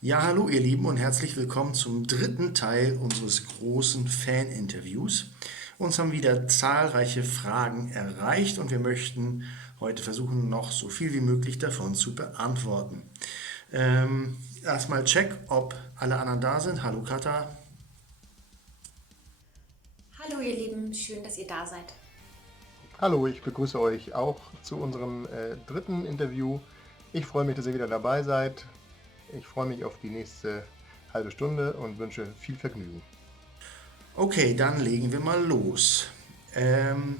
Ja, hallo ihr Lieben und herzlich willkommen zum dritten Teil unseres großen Fan-Interviews. Uns haben wieder zahlreiche Fragen erreicht und wir möchten heute versuchen, noch so viel wie möglich davon zu beantworten. Erstmal check, ob alle anderen da sind. Hallo Katha. Hallo ihr Lieben, schön, dass ihr da seid. Hallo, ich begrüße euch auch zu unserem dritten Interview. Ich freue mich, dass ihr wieder dabei seid. Ich freue mich auf die nächste halbe Stunde und wünsche viel Vergnügen. Okay, dann legen wir mal los. Ähm,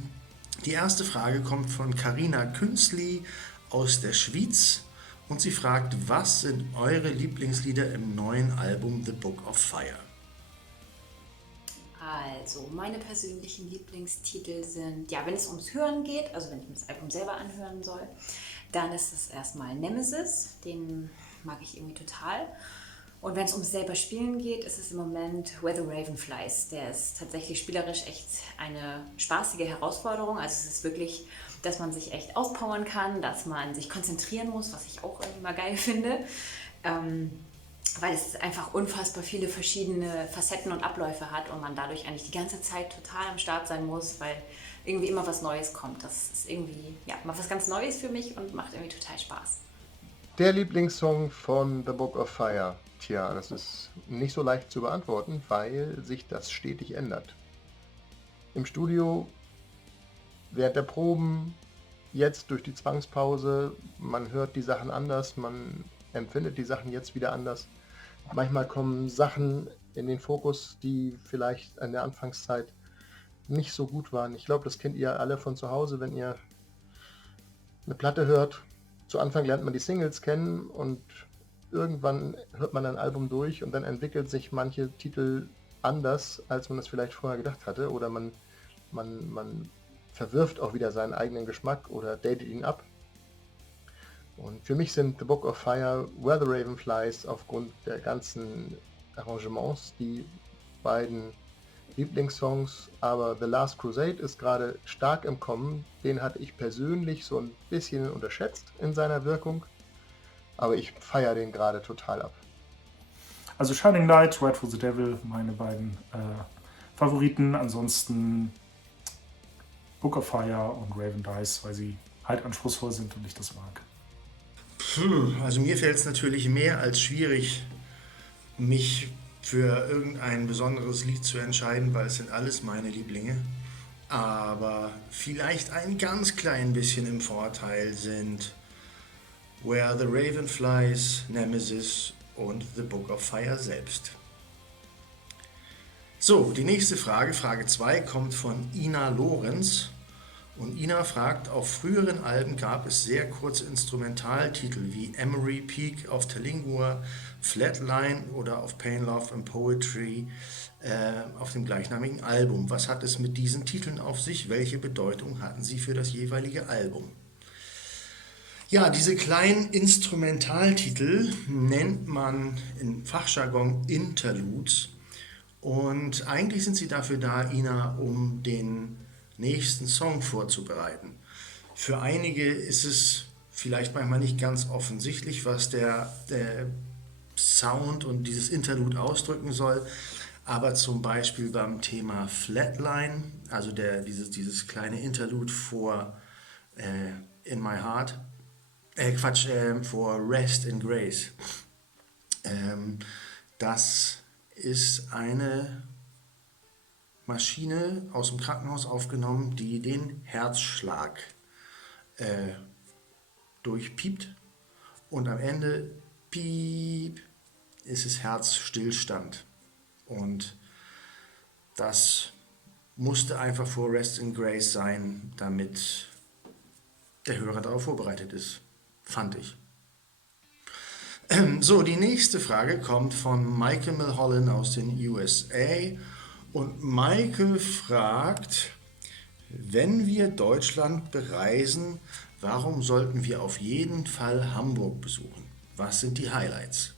die erste Frage kommt von Karina Künzli aus der Schweiz und sie fragt, was sind eure Lieblingslieder im neuen Album The Book of Fire? Also, meine persönlichen Lieblingstitel sind, ja, wenn es ums Hören geht, also wenn ich mir das Album selber anhören soll, dann ist es erstmal Nemesis, den mag ich irgendwie total. Und wenn es ums selber Spielen geht, ist es im Moment Where the Raven Flies. Der ist tatsächlich spielerisch echt eine spaßige Herausforderung. Also es ist wirklich, dass man sich echt auspowern kann, dass man sich konzentrieren muss, was ich auch irgendwie mal geil finde. Ähm, Weil es einfach unfassbar viele verschiedene Facetten und Abläufe hat und man dadurch eigentlich die ganze Zeit total am Start sein muss, weil irgendwie immer was Neues kommt. Das ist irgendwie, ja, mal was ganz Neues für mich und macht irgendwie total Spaß. Der Lieblingssong von The Book of Fire. Tja, das ist nicht so leicht zu beantworten, weil sich das stetig ändert. Im Studio, während der Proben, jetzt durch die Zwangspause, man hört die Sachen anders, man empfindet die Sachen jetzt wieder anders. Manchmal kommen Sachen in den Fokus, die vielleicht in der Anfangszeit nicht so gut waren. Ich glaube, das kennt ihr alle von zu Hause, wenn ihr eine Platte hört. Zu Anfang lernt man die Singles kennen und irgendwann hört man ein Album durch und dann entwickelt sich manche Titel anders, als man das vielleicht vorher gedacht hatte. Oder man verwirft auch wieder seinen eigenen Geschmack oder datet ihn ab. Und für mich sind The Book of Fire, Where the Raven Flies aufgrund der ganzen Arrangements die beiden Lieblingssongs, aber The Last Crusade ist gerade stark im Kommen. Den hatte ich persönlich so ein bisschen unterschätzt in seiner Wirkung, aber ich feiere den gerade total ab. Also Shining Light, Ride for the Devil, meine beiden Favoriten. Ansonsten Book of Fire und Raven Dice, weil sie halt anspruchsvoll sind und ich das mag. Also mir fällt es natürlich mehr als schwierig, mich für irgendein besonderes Lied zu entscheiden, weil es sind alles meine Lieblinge. Aber vielleicht ein ganz klein bisschen im Vorteil sind Where the Raven Flies, Nemesis und The Book of Fire selbst. So, die nächste Frage, Frage 2, kommt von Ina Lorenz. Und Ina fragt, auf früheren Alben gab es sehr kurze Instrumentaltitel wie Emery Peak auf Terlingua, Flatline oder auf Pain, Love and Poetry auf dem gleichnamigen Album. Was hat es mit diesen Titeln auf sich? Welche Bedeutung hatten sie für das jeweilige Album? Ja, diese kleinen Instrumentaltitel nennt man im Fachjargon Interludes. Und eigentlich sind sie dafür da, Ina, um den nächsten Song vorzubereiten. Für einige ist es vielleicht manchmal nicht ganz offensichtlich, was der Sound und dieses Interlude ausdrücken soll. Aber zum Beispiel beim Thema Flatline, also dieses kleine Interlude vor In My Heart, vor Rest in Grace. Ähm, das ist eine Maschine aus dem Krankenhaus aufgenommen, die den Herzschlag äh, durchpiept und am Ende piep ist es Herzstillstand. Und das musste einfach vor Rest in Grace sein, damit der Hörer darauf vorbereitet ist, fand ich. So, die nächste Frage kommt von Michael Milholland aus den USA. Und Michael fragt, wenn wir Deutschland bereisen, warum sollten wir auf jeden Fall Hamburg besuchen? Was sind die Highlights?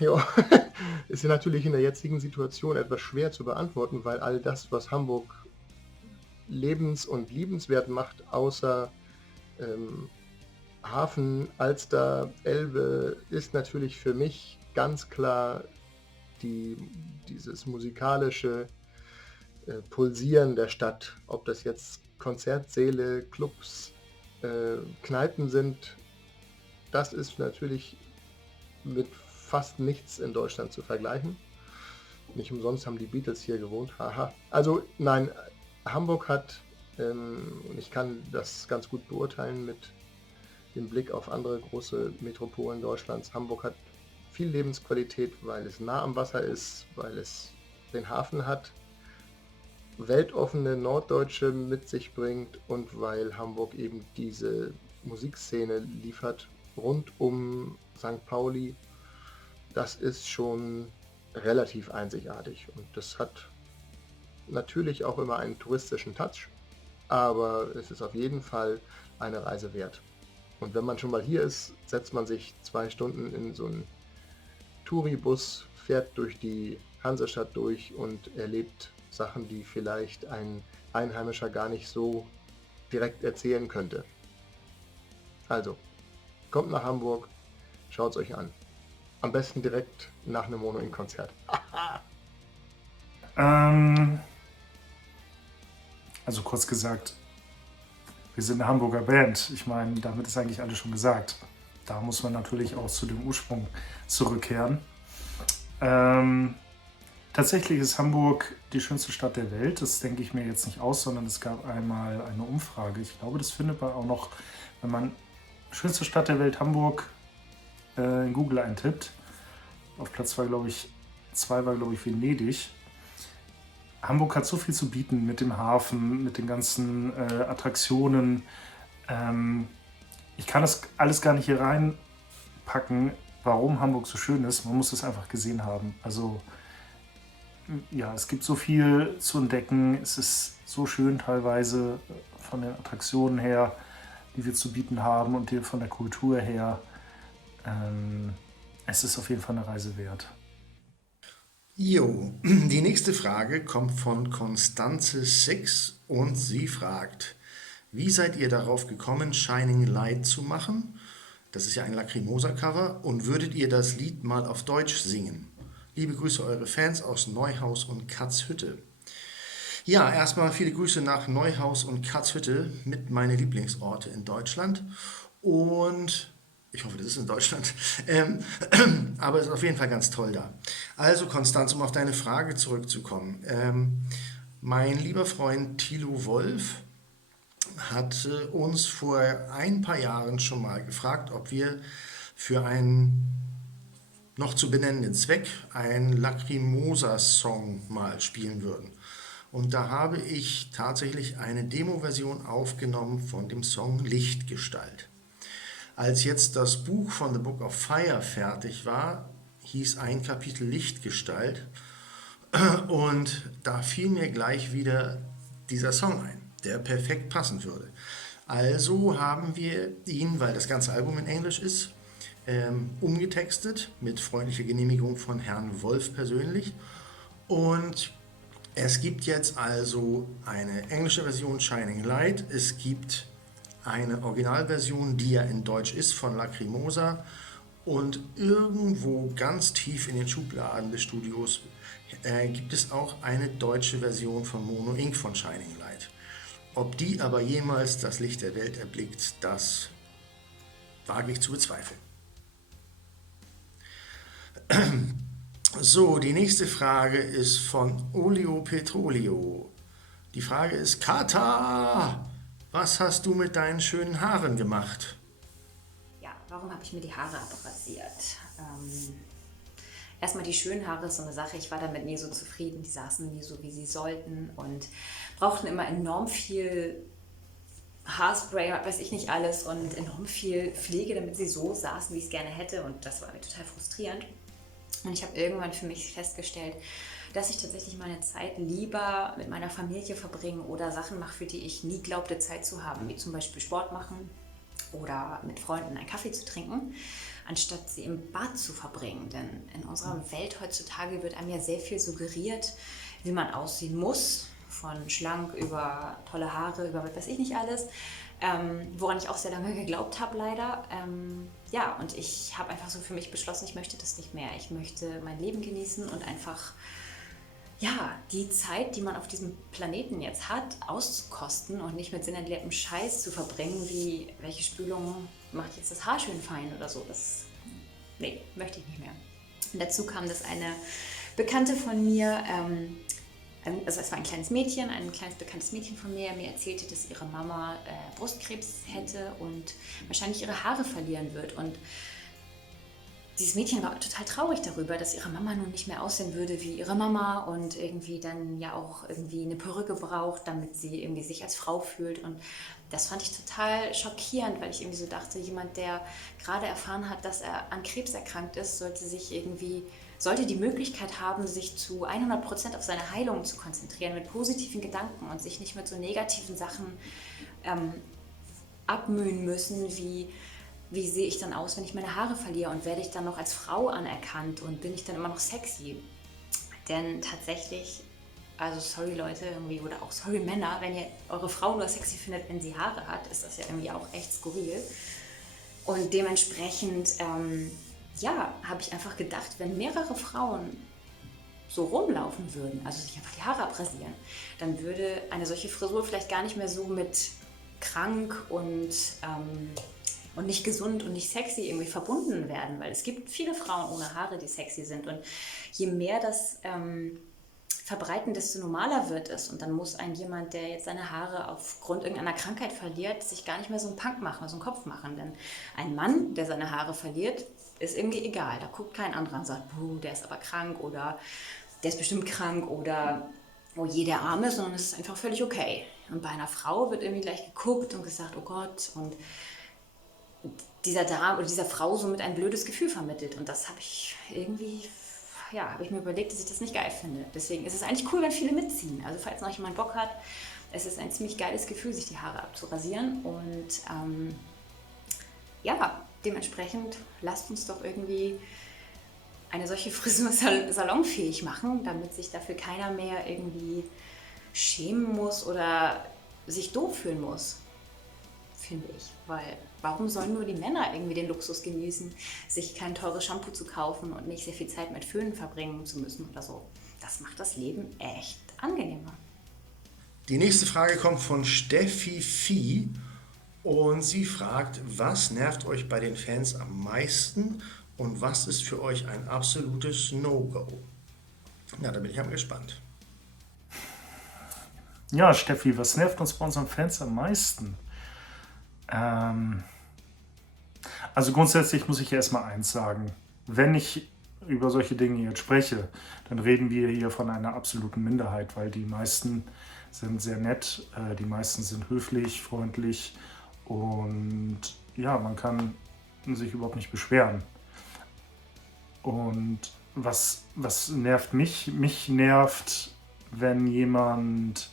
Ja, ist ja natürlich in der jetzigen Situation etwas schwer zu beantworten, weil all das, was Hamburg lebens- und liebenswert macht, außer ähm, Hafen, Alster, Elbe ist natürlich für mich ganz klar dieses musikalische Pulsieren der Stadt. Ob das jetzt Konzertsäle, Clubs, Kneipen sind, das ist natürlich mit fast nichts in Deutschland zu vergleichen. Nicht umsonst haben die Beatles hier gewohnt. Haha. Also nein, Hamburg hat, und ich kann das ganz gut beurteilen mit dem Blick auf andere große Metropolen Deutschlands. Hamburg hat viel Lebensqualität, weil es nah am Wasser ist, weil es den Hafen hat, weltoffene Norddeutsche mit sich bringt und weil Hamburg eben diese Musikszene liefert rund um St. Pauli. Das ist schon relativ einzigartig und das hat natürlich auch immer einen touristischen Touch, aber es ist auf jeden Fall eine Reise wert. Und wenn man schon mal hier ist, setzt man sich 2 Stunden in so einen Touribus, fährt durch die Hansestadt durch und erlebt Sachen, die vielleicht ein Einheimischer gar nicht so direkt erzählen könnte. Also, kommt nach Hamburg, schaut es euch an. Am besten direkt nach einem Mono-In-Konzert. Also kurz gesagt, wir sind eine Hamburger Band. Ich meine, damit ist eigentlich alles schon gesagt. Da muss man natürlich auch zu dem Ursprung zurückkehren. Tatsächlich ist Hamburg die schönste Stadt der Welt. Das denke ich mir jetzt nicht aus, sondern es gab einmal eine Umfrage. Ich glaube, das findet man auch noch, wenn man schönste Stadt der Welt Hamburg in Google eintippt. Auf Platz 2, glaube ich, war, glaube ich, Venedig. Hamburg hat so viel zu bieten mit dem Hafen, mit den ganzen Attraktionen. Ich kann das alles gar nicht hier reinpacken, warum Hamburg so schön ist. Man muss es einfach gesehen haben. Also ja, es gibt so viel zu entdecken. Es ist so schön teilweise von den Attraktionen her, die wir zu bieten haben und von der Kultur her. Es ist auf jeden Fall eine Reise wert. Jo, die nächste Frage kommt von Constanze Six und sie fragt, wie seid ihr darauf gekommen, Shining Light zu machen? Das ist ja ein Lacrimosa-Cover und würdet ihr das Lied mal auf Deutsch singen? Liebe Grüße, eure Fans aus Neuhaus und Katzhütte. Ja, erstmal viele Grüße nach Neuhaus und Katzhütte mit meine Lieblingsorte in Deutschland und ich hoffe, das ist in Deutschland. Aber es ist auf jeden Fall ganz toll da. Also, Konstanz, um auf deine Frage zurückzukommen. Mein lieber Freund Thilo Wolf hat uns vor ein paar Jahren schon mal gefragt, ob wir für einen noch zu benennenden Zweck einen Lacrimosa-Song mal spielen würden. Und da habe ich tatsächlich eine Demo-Version aufgenommen von dem Song Lichtgestalt. Als jetzt das Buch von The Book of Fire fertig war, hieß ein Kapitel Lichtgestalt und da fiel mir gleich wieder dieser Song ein, der perfekt passen würde. Also haben wir ihn, weil das ganze Album in Englisch ist, umgetextet mit freundlicher Genehmigung von Herrn Wolf persönlich und es gibt jetzt also eine englische Version Shining Light, es gibt eine Originalversion, die ja in Deutsch ist, von Lacrimosa und irgendwo ganz tief in den Schubladen des Studios gibt es auch eine deutsche Version von Mono Inc. von Shining Light. Ob die aber jemals das Licht der Welt erblickt, das wage ich zu bezweifeln. So, die nächste Frage ist von Olio Petrolio. Die Frage ist, Kata! Was hast du mit deinen schönen Haaren gemacht? Ja, warum habe ich mir die Haare abrasiert? Erstmal die schönen Haare ist so eine Sache, ich war damit nie so zufrieden, die saßen nie so, wie sie sollten und brauchten immer enorm viel Haarspray, weiß ich nicht alles und enorm viel Pflege, damit sie so saßen, wie ich es gerne hätte und das war mir total frustrierend. Und ich habe irgendwann für mich festgestellt, dass ich tatsächlich meine Zeit lieber mit meiner Familie verbringe oder Sachen mache, für die ich nie glaubte, Zeit zu haben, wie zum Beispiel Sport machen oder mit Freunden einen Kaffee zu trinken, anstatt sie im Bad zu verbringen. Denn in unserer Welt heutzutage wird einem ja sehr viel suggeriert, wie man aussehen muss, von schlank über tolle Haare, über was weiß ich nicht alles. woran ich auch sehr lange geglaubt habe, leider. Ja, und ich habe einfach so für mich beschlossen, ich möchte das nicht mehr. Ich möchte mein Leben genießen und einfach ja, die Zeit, die man auf diesem Planeten jetzt hat, auszukosten und nicht mit sinnentleertem Scheiß zu verbringen, wie welche Spülung macht jetzt das Haar schön fein oder so. Nee, möchte ich nicht mehr. Und dazu kam, dass eine Bekannte von mir, also es war ein kleines bekanntes Mädchen von mir erzählte, dass ihre Mama Brustkrebs hätte und wahrscheinlich ihre Haare verlieren wird. Und dieses Mädchen war total traurig darüber, dass ihre Mama nun nicht mehr aussehen würde wie ihre Mama und irgendwie dann ja auch irgendwie eine Perücke braucht, damit sie irgendwie sich als Frau fühlt. Und das fand ich total schockierend, weil ich irgendwie so dachte, jemand, der gerade erfahren hat, dass er an Krebs erkrankt ist, sollte die Möglichkeit haben, sich zu 100% auf seine Heilung zu konzentrieren, mit positiven Gedanken und sich nicht mit so negativen Sachen abmühen müssen, wie sehe ich dann aus, wenn ich meine Haare verliere und werde ich dann noch als Frau anerkannt und bin ich dann immer noch sexy? Denn tatsächlich, also sorry Leute irgendwie oder auch sorry Männer, wenn ihr eure Frau nur sexy findet, wenn sie Haare hat, ist das ja irgendwie auch echt skurril. Und dementsprechend, ja, habe ich einfach gedacht, wenn mehrere Frauen so rumlaufen würden, also sich einfach die Haare abrasieren, dann würde eine solche Frisur vielleicht gar nicht mehr so mit krank und nicht gesund und nicht sexy irgendwie verbunden werden, weil es gibt viele Frauen ohne Haare, die sexy sind und je mehr das verbreiten, desto normaler wird es und dann muss jemand, der jetzt seine Haare aufgrund irgendeiner Krankheit verliert, sich gar nicht mehr so einen Punk machen, so einen Kopf machen, denn ein Mann, der seine Haare verliert, ist irgendwie egal, da guckt kein anderer und sagt, der ist aber krank oder der ist bestimmt krank oder oh je, der Arme, sondern es ist einfach völlig okay. Und bei einer Frau wird irgendwie gleich geguckt und gesagt, oh Gott, und dieser Dame oder dieser Frau somit ein blödes Gefühl vermittelt. Und das habe ich irgendwie, ja, habe ich mir überlegt, dass ich das nicht geil finde. Deswegen ist es eigentlich cool, wenn viele mitziehen. Also falls noch jemand Bock hat, es ist ein ziemlich geiles Gefühl, sich die Haare abzurasieren. Und ja, dementsprechend lasst uns doch irgendwie eine solche Frisur salonfähig machen, damit sich dafür keiner mehr irgendwie schämen muss oder sich doof fühlen muss, finde ich. Weil warum sollen nur die Männer irgendwie den Luxus genießen, sich kein teures Shampoo zu kaufen und nicht sehr viel Zeit mit Föhnen verbringen zu müssen oder so? Das macht das Leben echt angenehmer. Die nächste Frage kommt von Steffi Vieh und sie fragt, was nervt euch bei den Fans am meisten und was ist für euch ein absolutes No-Go? Na, da bin ich am gespannt. Ja, Steffi, was nervt uns bei unseren Fans am meisten? Also grundsätzlich muss ich erstmal eins sagen. Wenn ich über solche Dinge jetzt spreche, dann reden wir hier von einer absoluten Minderheit, weil die meisten sind sehr nett, die meisten sind höflich, freundlich und ja, man kann sich überhaupt nicht beschweren. Und was nervt mich? Mich nervt, wenn jemand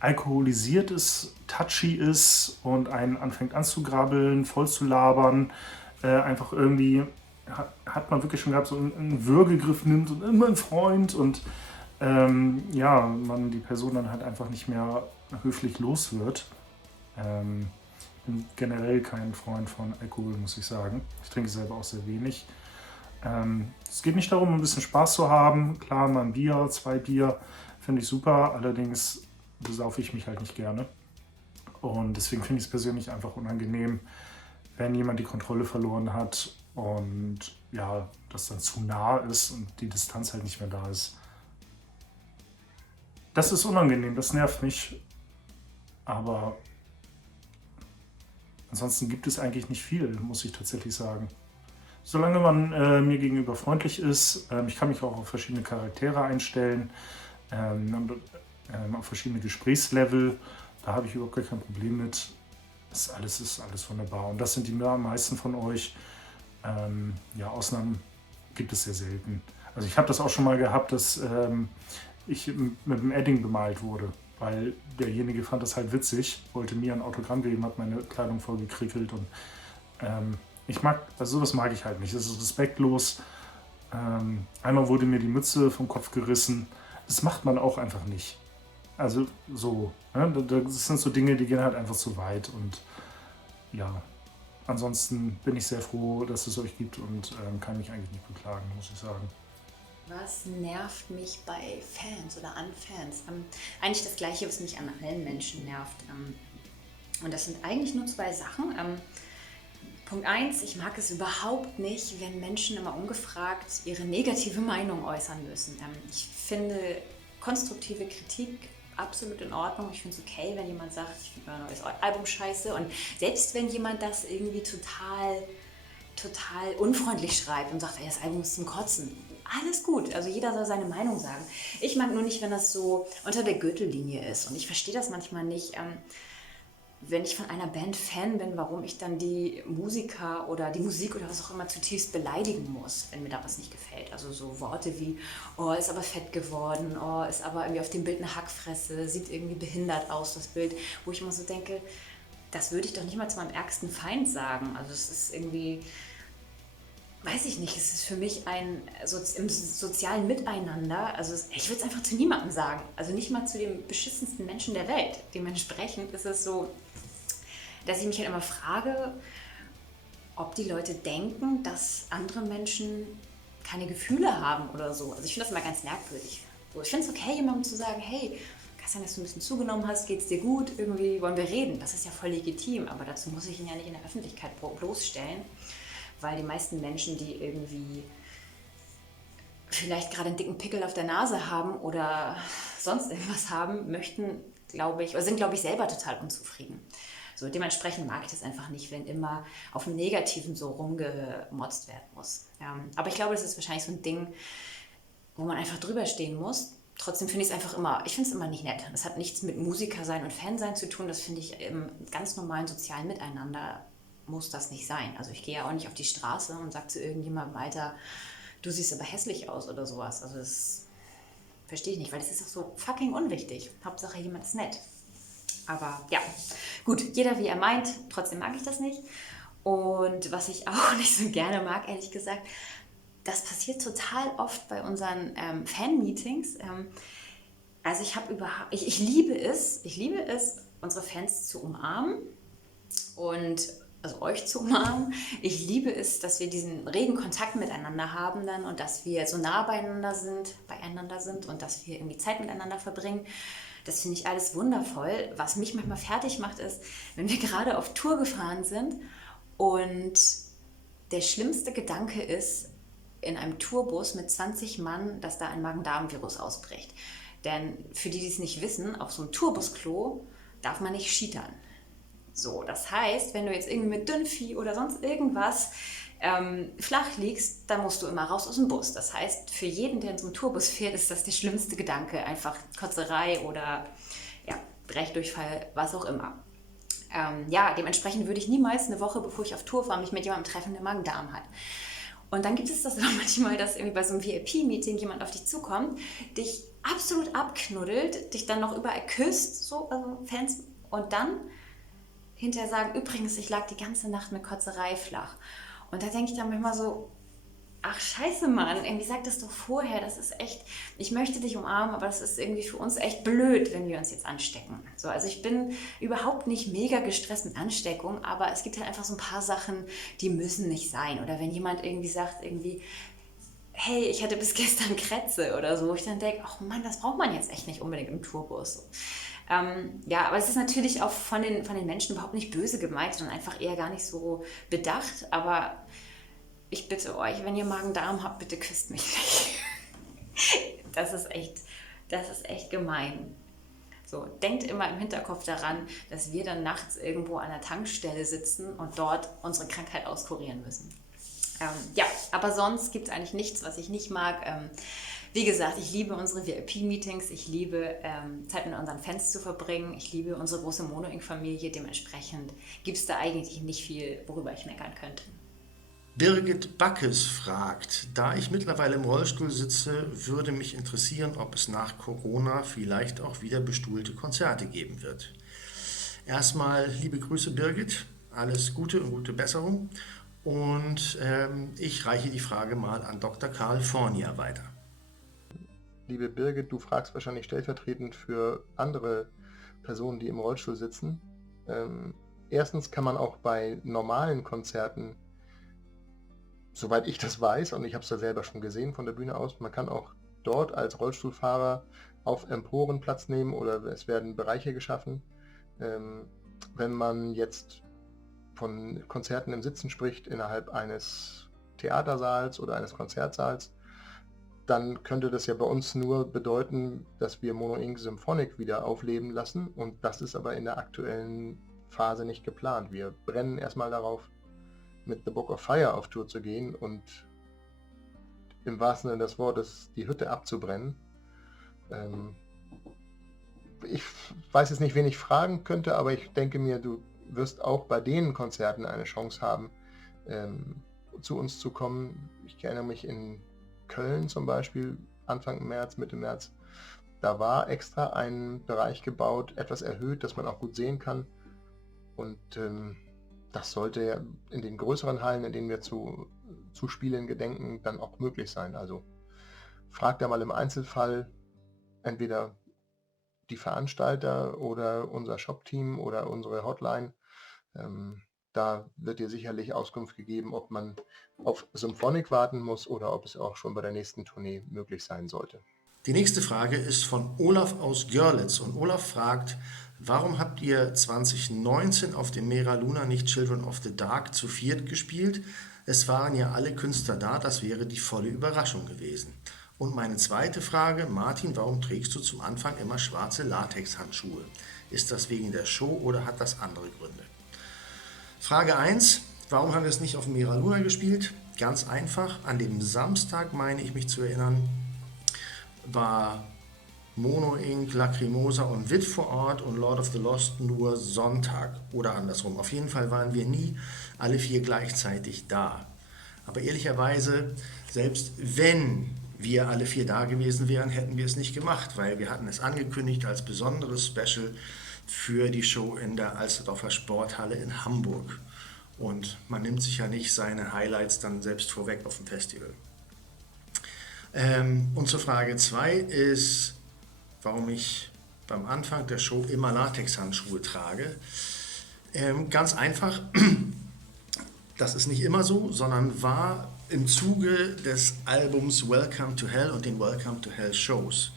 alkoholisiert ist, touchy ist und einen anfängt anzugrabbeln, voll zu labern, einfach irgendwie hat man wirklich schon gehabt, so einen Würgegriff nimmt und immer ein Freund und ja, man die Person dann halt einfach nicht mehr höflich los wird. Ich bin generell kein Freund von Alkohol, muss ich sagen. Ich trinke selber auch sehr wenig. Es geht nicht darum, ein bisschen Spaß zu haben. Klar, mal ein Bier, 2 Bier finde ich super, allerdings besaufe ich mich halt nicht gerne. Und deswegen finde ich es persönlich einfach unangenehm, wenn jemand die Kontrolle verloren hat und ja, das dann zu nah ist und die Distanz halt nicht mehr da ist. Das ist unangenehm, das nervt mich. Aber ansonsten gibt es eigentlich nicht viel, muss ich tatsächlich sagen. Solange man mir gegenüber freundlich ist, ich kann mich auch auf verschiedene Charaktere einstellen, auf verschiedene Gesprächslevel, da habe ich überhaupt gar kein Problem mit. Das ist alles wunderbar. Und das sind die meisten von euch. Ja, Ausnahmen gibt es sehr selten. Also ich habe das auch schon mal gehabt, dass ich mit dem Edding bemalt wurde, weil derjenige fand das halt witzig, wollte mir ein Autogramm geben, hat meine Kleidung voll gekrickelt und sowas mag ich halt nicht. Das ist respektlos. Einmal wurde mir die Mütze vom Kopf gerissen. Das macht man auch einfach nicht. Also so, ne? Das sind so Dinge, die gehen halt einfach zu weit und ja, ansonsten bin ich sehr froh, dass es euch gibt und kann mich eigentlich nicht beklagen, muss ich sagen. Was nervt mich bei Fans oder an Fans? Eigentlich das Gleiche, was mich an allen Menschen nervt. Und das sind eigentlich nur zwei Sachen. Punkt 1, ich mag es überhaupt nicht, wenn Menschen immer ungefragt ihre negative Meinung äußern müssen. Ich finde konstruktive Kritik absolut in Ordnung. Ich finde es okay, wenn jemand sagt, ich finde mein neues Album scheiße. Und selbst wenn jemand das irgendwie total unfreundlich schreibt und sagt, ey, das Album ist zum Kotzen. Alles gut, also jeder soll seine Meinung sagen. Ich mag nur nicht, wenn das so unter der Gürtellinie ist. Und ich verstehe das manchmal nicht, wenn ich von einer Band Fan bin, warum ich dann die Musiker oder die Musik oder was auch immer zutiefst beleidigen muss, wenn mir da was nicht gefällt. Also so Worte wie, oh, ist aber fett geworden, oh, ist aber irgendwie auf dem Bild eine Hackfresse, sieht irgendwie behindert aus, das Bild. Wo ich immer so denke, das würde ich doch nicht mal zu meinem ärgsten Feind sagen. Also es ist irgendwie, weiß ich nicht, es ist für mich im sozialen Miteinander, also ich würde es einfach zu niemandem sagen, also nicht mal zu dem beschissensten Menschen der Welt. Dementsprechend ist es so, dass ich mich halt immer frage, ob die Leute denken, dass andere Menschen keine Gefühle haben oder so. Also ich finde das immer ganz merkwürdig. So, ich finde es okay, jemandem zu sagen, hey, kann sein, dass du ein bisschen zugenommen hast, geht's dir gut, irgendwie wollen wir reden. Das ist ja voll legitim, aber dazu muss ich ihn ja nicht in der Öffentlichkeit bloßstellen. Weil die meisten Menschen, die irgendwie vielleicht gerade einen dicken Pickel auf der Nase haben oder sonst irgendwas haben, möchten, glaube ich, oder sind, glaube ich, selber total unzufrieden. So, dementsprechend mag ich das einfach nicht, wenn immer auf dem Negativen so rumgemotzt werden muss. Aber ich glaube, das ist wahrscheinlich so ein Ding, wo man einfach drüber stehen muss. Trotzdem finde ich es einfach immer, ich finde es immer nicht nett. Das hat nichts mit Musiker sein und Fan sein zu tun. Das finde ich im ganz normalen sozialen Miteinander muss das nicht sein. Also ich gehe ja auch nicht auf die Straße und sage zu irgendjemandem weiter, du siehst aber hässlich aus oder sowas. Also das verstehe ich nicht, weil das ist doch so fucking unwichtig. Hauptsache jemand ist nett. Aber ja, gut, jeder wie er meint, trotzdem mag ich das nicht. Und was ich auch nicht so gerne mag, ehrlich gesagt, das passiert total oft bei unseren Fan-Meetings. Also ich liebe es, unsere Fans zu umarmen und also euch zu umarmen. Ich liebe es, dass wir diesen regen Kontakt miteinander haben dann und dass wir so nah beieinander sind und dass wir irgendwie Zeit miteinander verbringen. Das finde ich alles wundervoll. Was mich manchmal fertig macht, ist, wenn wir gerade auf Tour gefahren sind und der schlimmste Gedanke ist, in einem Tourbus mit 20 Mann, dass da ein Magen-Darm-Virus ausbricht. Denn für die, die es nicht wissen, auf so einem Tourbusklo darf man nicht schietern. So, das heißt, wenn du jetzt irgendwie mit Dünnvieh oder sonst irgendwas flach liegst, dann musst du immer raus aus dem Bus. Das heißt, für jeden, der in so einem Tourbus fährt, ist das der schlimmste Gedanke. Einfach Kotzerei oder ja, Brechdurchfall, was auch immer. Dementsprechend würde ich niemals eine Woche, bevor ich auf Tour fahre, mich mit jemandem treffen, der Magen-Darm hat. Und dann gibt es das aber manchmal, dass irgendwie bei so einem VIP-Meeting jemand auf dich zukommt, dich absolut abknuddelt, dich dann noch überall küsst, so, also Fans, und dann hinterher sagen, übrigens, ich lag die ganze Nacht mit Kotzerei flach. Und da denke ich dann manchmal so, ach scheiße Mann, irgendwie sag das doch vorher, das ist echt, ich möchte dich umarmen, aber das ist irgendwie für uns echt blöd, wenn wir uns jetzt anstecken. So, also ich bin überhaupt nicht mega gestresst mit Ansteckung, aber es gibt halt einfach so ein paar Sachen, die müssen nicht sein. Oder wenn jemand irgendwie sagt, irgendwie, hey, ich hatte bis gestern Krätze oder so, wo ich dann denke, ach Mann, das braucht man jetzt echt nicht unbedingt im Tourbus. Aber es ist natürlich auch von den Menschen überhaupt nicht böse gemeint, sondern einfach eher gar nicht so bedacht. Aber ich bitte euch, wenn ihr Magen-Darm habt, bitte küsst mich nicht. Das ist echt gemein. So, denkt immer im Hinterkopf daran, dass wir dann nachts irgendwo an der Tankstelle sitzen und dort unsere Krankheit auskurieren müssen. Aber sonst gibt es eigentlich nichts, was ich nicht mag. Wie gesagt, ich liebe unsere VIP-Meetings, ich liebe Zeit mit unseren Fans zu verbringen, ich liebe unsere große Mono-Ink-Familie, dementsprechend gibt es da eigentlich nicht viel, worüber ich meckern könnte. Birgit Backes fragt, da ich mittlerweile im Rollstuhl sitze, würde mich interessieren, ob es nach Corona vielleicht auch wieder bestuhlte Konzerte geben wird. Erstmal liebe Grüße Birgit, alles Gute und gute Besserung und ich reiche die Frage mal an Dr. Karl Fornia weiter. liebe Birgit, du fragst wahrscheinlich stellvertretend für andere Personen, die im Rollstuhl sitzen. Erstens kann man auch bei normalen Konzerten, soweit ich das weiß, und ich habe es ja selber schon gesehen von der Bühne aus, man kann auch dort als Rollstuhlfahrer auf Emporen Platz nehmen oder es werden Bereiche geschaffen. Wenn man jetzt von Konzerten im Sitzen spricht innerhalb eines Theatersaals oder eines Konzertsaals, dann könnte das ja bei uns nur bedeuten, dass wir Mono Inc. Symphonic wieder aufleben lassen, und das ist aber in der aktuellen Phase nicht geplant. Wir brennen erstmal darauf, mit The Book of Fire auf Tour zu gehen und im wahrsten Sinne des Wortes die Hütte abzubrennen. Ich weiß jetzt nicht, wen ich fragen könnte, aber ich denke mir, du wirst auch bei den Konzerten eine Chance haben, zu uns zu kommen. Ich erinnere mich in Köln zum Beispiel, Anfang März, Mitte März, da war extra ein Bereich gebaut, etwas erhöht, dass man auch gut sehen kann. Und das sollte ja in den größeren Hallen, in denen wir zu spielen gedenken, dann auch möglich sein. Also fragt da mal im Einzelfall entweder die Veranstalter oder unser Shop-Team oder unsere Hotline. Da wird dir sicherlich Auskunft gegeben, ob man auf Symphonic warten muss oder ob es auch schon bei der nächsten Tournee möglich sein sollte. Die nächste Frage ist von Olaf aus Görlitz und Olaf fragt, warum habt ihr 2019 auf dem Mera Luna nicht Children of the Dark zu viert gespielt? Es waren ja alle Künstler da, das wäre die volle Überraschung gewesen. Und meine zweite Frage, Martin, warum trägst du zum Anfang immer schwarze Latexhandschuhe? Ist das wegen der Show oder hat das andere Gründe? Frage 1, warum haben wir es nicht auf dem Mera Luna gespielt? Ganz einfach, an dem Samstag, meine ich mich zu erinnern, war Mono Inc., Lacrimosa und Witt vor Ort und Lord of the Lost nur Sonntag oder andersrum. Auf jeden Fall waren wir nie alle vier gleichzeitig da. Aber ehrlicherweise, selbst wenn wir alle vier da gewesen wären, hätten wir es nicht gemacht, weil wir hatten es angekündigt als besonderes Special für die Show in der Alsterdorfer Sporthalle in Hamburg. Und man nimmt sich ja nicht seine Highlights dann selbst vorweg auf dem Festival. Und zur Frage 2 ist, warum ich beim Anfang der Show immer Latexhandschuhe trage. Ganz einfach, das ist nicht immer so, sondern war im Zuge des Albums Welcome to Hell und den Welcome to Hell Shows.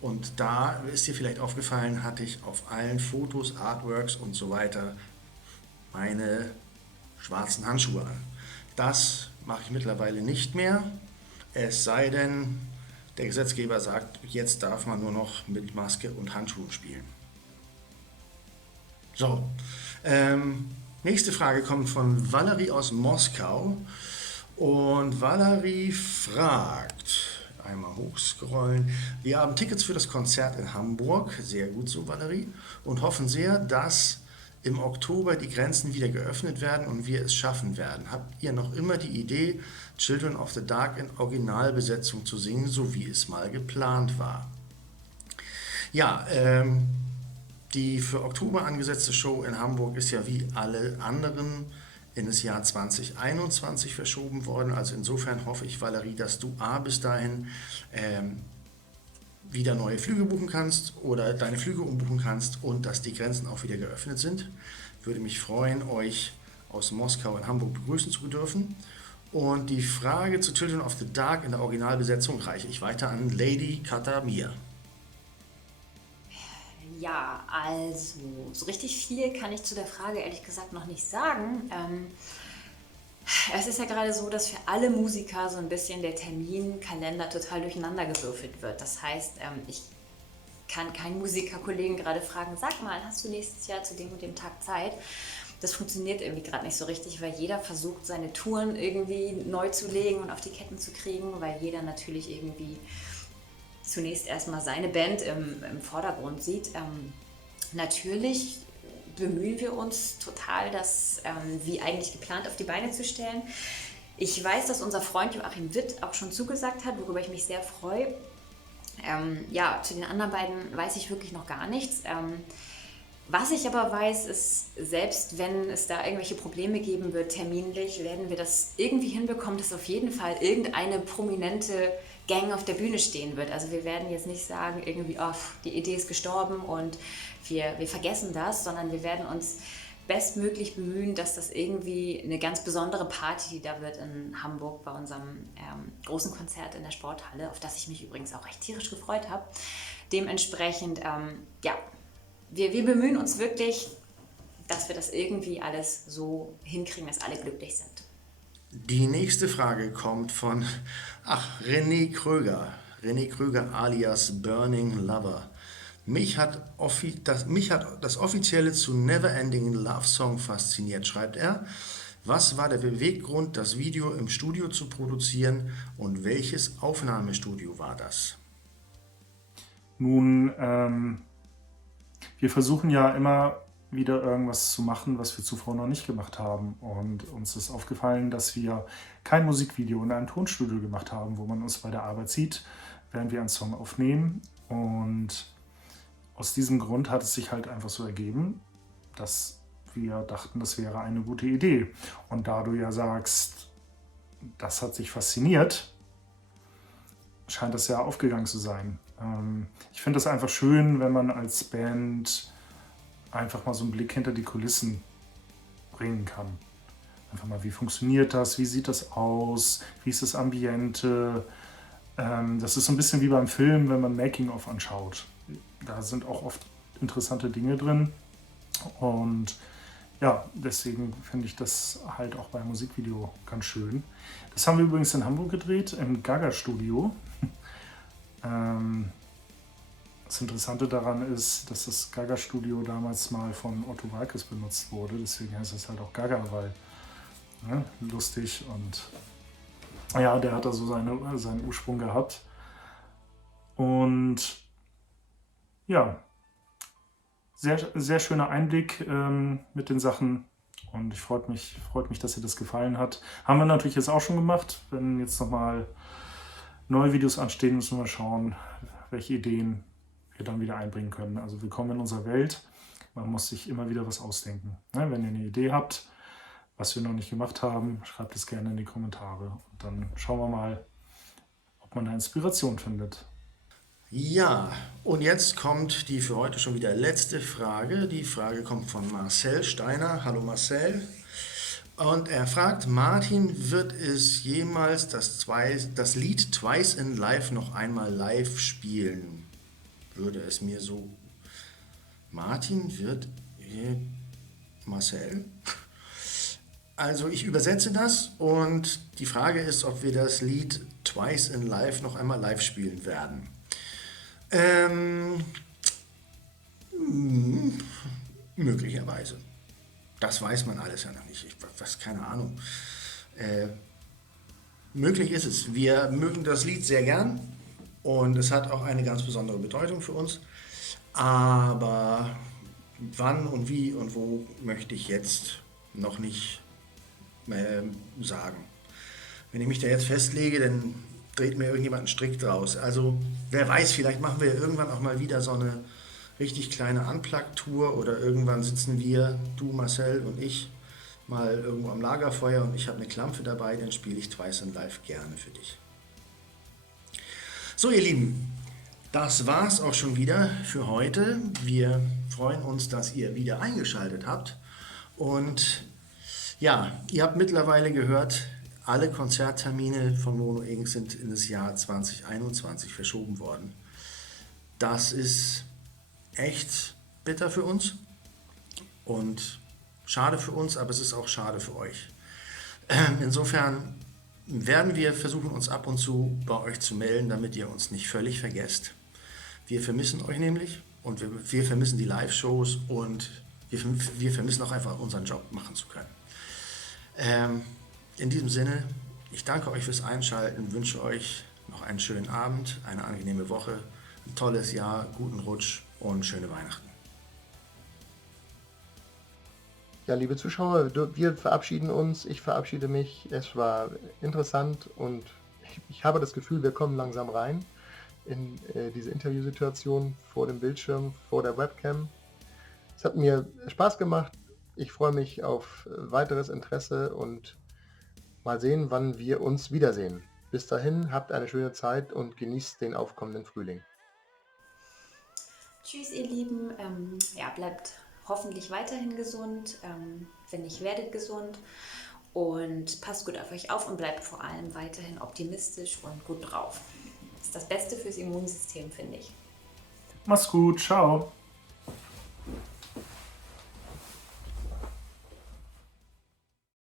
Und da ist dir vielleicht aufgefallen, hatte ich auf allen Fotos, Artworks und so weiter meine schwarzen Handschuhe an. Das mache ich mittlerweile nicht mehr, es sei denn, der Gesetzgeber sagt, jetzt darf man nur noch mit Maske und Handschuhen spielen. So, nächste Frage kommt von Valerie aus Moskau. Und Valerie fragt, einmal hochscrollen, wir haben Tickets für das Konzert in Hamburg, sehr gut so Valerie, und hoffen sehr, dass im Oktober die Grenzen wieder geöffnet werden und wir es schaffen werden. Habt ihr noch immer die Idee, Children of the Dark in Originalbesetzung zu singen, so wie es mal geplant war? Ja, die für Oktober angesetzte Show in Hamburg ist ja wie alle anderen in das Jahr 2021 verschoben worden. Also insofern hoffe ich, Valerie, dass du bis dahin wieder neue Flüge buchen kannst oder deine Flüge umbuchen kannst und dass die Grenzen auch wieder geöffnet sind. Würde mich freuen, euch aus Moskau in Hamburg begrüßen zu dürfen. Und die Frage zu Children of the Dark in der Originalbesetzung reiche ich weiter an Lady Katamir. Ja, also so richtig viel kann ich zu der Frage ehrlich gesagt noch nicht sagen. Es ist ja gerade so, dass für alle Musiker so ein bisschen der Terminkalender total durcheinander gewürfelt wird. Das heißt, ich kann keinen Musikerkollegen gerade fragen, sag mal, hast du nächstes Jahr zu dem und dem Tag Zeit? Das funktioniert irgendwie gerade nicht so richtig, weil jeder versucht, seine Touren irgendwie neu zu legen und auf die Ketten zu kriegen, weil jeder natürlich irgendwie zunächst erstmal seine Band im Vordergrund sieht. Natürlich bemühen wir uns total, das wie eigentlich geplant auf die Beine zu stellen. Ich weiß, dass unser Freund Joachim Witt auch schon zugesagt hat, worüber ich mich sehr freue. Ja, zu den anderen beiden weiß ich wirklich noch gar nichts. Was ich aber weiß, ist, selbst wenn es da irgendwelche Probleme geben wird, terminlich, werden wir das irgendwie hinbekommen, dass auf jeden Fall irgendeine prominente Gang auf der Bühne stehen wird. Also wir werden jetzt nicht sagen, irgendwie, oh, die Idee ist gestorben und wir vergessen das, sondern wir werden uns bestmöglich bemühen, dass das irgendwie eine ganz besondere Party da wird in Hamburg bei unserem großen Konzert in der Sporthalle, auf das ich mich übrigens auch recht tierisch gefreut habe. Dementsprechend, ja, wir bemühen uns wirklich, dass wir das irgendwie alles so hinkriegen, dass alle glücklich sind. Die nächste Frage kommt von René Kröger. René Kröger alias Burning Lover. Mich hat das Offizielle zu Neverending Love Song fasziniert, schreibt er. Was war der Beweggrund, das Video im Studio zu produzieren und welches Aufnahmestudio war das? Nun, wir versuchen ja immer wieder irgendwas zu machen, was wir zuvor noch nicht gemacht haben. Und uns ist aufgefallen, dass wir kein Musikvideo in einem Tonstudio gemacht haben, wo man uns bei der Arbeit sieht, während wir einen Song aufnehmen. Und aus diesem Grund hat es sich halt einfach so ergeben, dass wir dachten, das wäre eine gute Idee. Und da du ja sagst, das hat sich fasziniert, scheint das ja aufgegangen zu sein. Ich finde das einfach schön, wenn man als Band einfach mal so einen Blick hinter die Kulissen bringen kann. Einfach mal, wie funktioniert das, wie sieht das aus, wie ist das Ambiente. Das ist so ein bisschen wie beim Film, wenn man Making-of anschaut. Da sind auch oft interessante Dinge drin. Und ja, deswegen finde ich das halt auch beim Musikvideo ganz schön. Das haben wir übrigens in Hamburg gedreht, im Gaga-Studio. Das Interessante daran ist, dass das Gaga-Studio damals mal von Otto Waalkes benutzt wurde. Deswegen heißt es halt auch Gaga, weil lustig und ja, der hat da so seinen Ursprung gehabt. Und ja, sehr, sehr schöner Einblick mit den Sachen. Und ich freut mich, dass dir das gefallen hat. Haben wir natürlich jetzt auch schon gemacht. Wenn jetzt nochmal neue Videos anstehen, müssen wir schauen, welche Ideen wir dann wieder einbringen können. Also willkommen in unserer Welt. Man muss sich immer wieder was ausdenken. Wenn ihr eine Idee habt, was wir noch nicht gemacht haben, schreibt es gerne in die Kommentare. Und dann schauen wir mal, ob man da Inspiration findet. Ja, und jetzt kommt die für heute schon wieder letzte Frage. Die Frage kommt von Marcel Steiner. Hallo Marcel. Und er fragt, Martin, wird es jemals das Lied Twice in Life noch einmal live spielen? Würde es mir so... Martin wird... Marcel? Also ich übersetze das und die Frage ist, ob wir das Lied Twice in Life noch einmal live spielen werden. Möglicherweise. Das weiß man alles ja noch nicht. Keine Ahnung. Möglich ist es. Wir mögen das Lied sehr gern und es hat auch eine ganz besondere Bedeutung für uns. Aber wann und wie und wo möchte ich jetzt noch nicht sagen. Wenn ich mich da jetzt festlege, dann dreht mir irgendjemand einen Strick draus. Also wer weiß, vielleicht machen wir irgendwann auch mal wieder so eine richtig kleine Unplugged-Tour oder irgendwann sitzen wir, du Marcel und ich, mal irgendwo am Lagerfeuer und ich habe eine Klampfe dabei, dann spiele ich Twice in Life gerne für dich. So ihr Lieben, das war's auch schon wieder für heute. Wir freuen uns, dass ihr wieder eingeschaltet habt und ja, ihr habt mittlerweile gehört, alle Konzerttermine von Mono Inc. sind in das Jahr 2021 verschoben worden. Das ist echt bitter für uns und schade für uns, aber es ist auch schade für euch. Insofern werden wir versuchen, uns ab und zu bei euch zu melden, damit ihr uns nicht völlig vergesst. Wir vermissen euch nämlich und wir vermissen die Live-Shows und wir vermissen auch einfach unseren Job machen zu können. In diesem Sinne, ich danke euch fürs Einschalten, wünsche euch noch einen schönen Abend, eine angenehme Woche, ein tolles Jahr, guten Rutsch und schöne Weihnachten. Ja, liebe Zuschauer, wir verabschieden uns, ich verabschiede mich. Es war interessant und ich habe das Gefühl, wir kommen langsam rein in diese Interviewsituation vor dem Bildschirm, vor der Webcam. Es hat mir Spaß gemacht. Ich freue mich auf weiteres Interesse und mal sehen, wann wir uns wiedersehen. Bis dahin, habt eine schöne Zeit und genießt den aufkommenden Frühling. Tschüss, ihr Lieben. Ja, bleibt hoffentlich weiterhin gesund. Wenn nicht, werdet gesund. Und passt gut auf euch auf und bleibt vor allem weiterhin optimistisch und gut drauf. Das ist das Beste fürs Immunsystem, finde ich. Mach's gut, ciao.